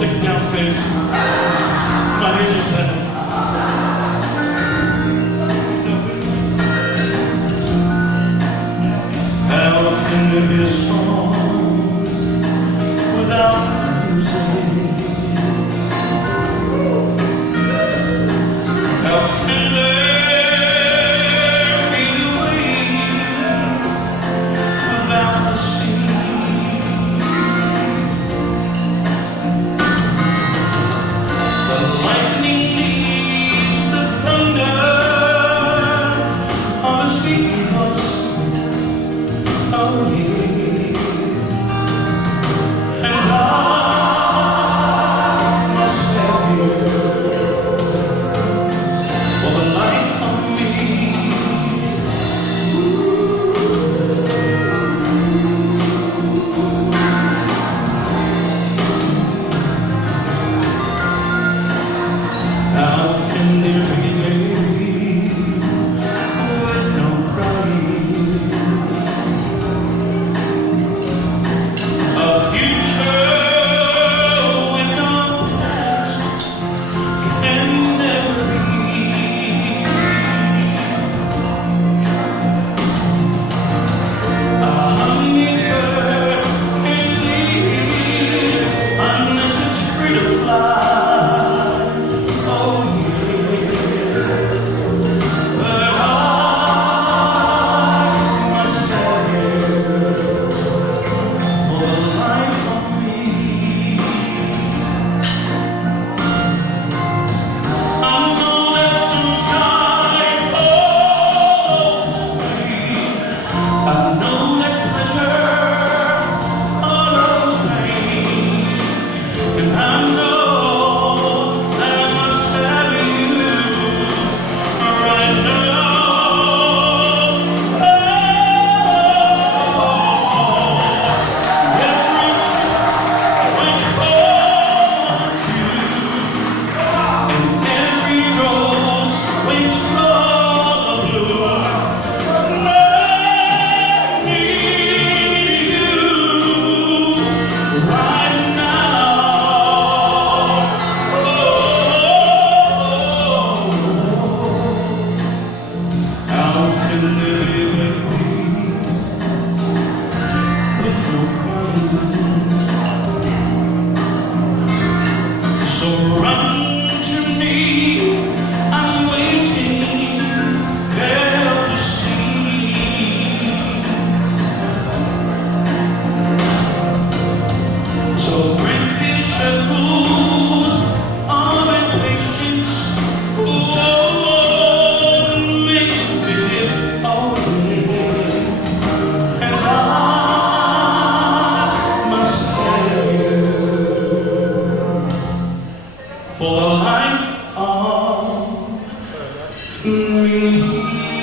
stick down face. My angel says, how can there be a song without music? How can there be a wave without the sea? The lightning needs the thunder of a speaking voice. Oh yeah, and I must tell you, for the life of me, how can there be a lady with no crying? A future with no past can never be. A hummingbird can live unless it's free to fly. Oh yeah, but I must tell you, for the life of me, I'm gonna let sunshine all away. I know that pleasure follows pain, and I know that I must have you right now. Every ship went home to, and every rose went for the blue. I need you right now. How can there be a lady with no crying? So run to me, I'm waiting helplessly. So break these shackles of impatience, oh, and make me live, oh yeah, and I must tell you, for the life of me.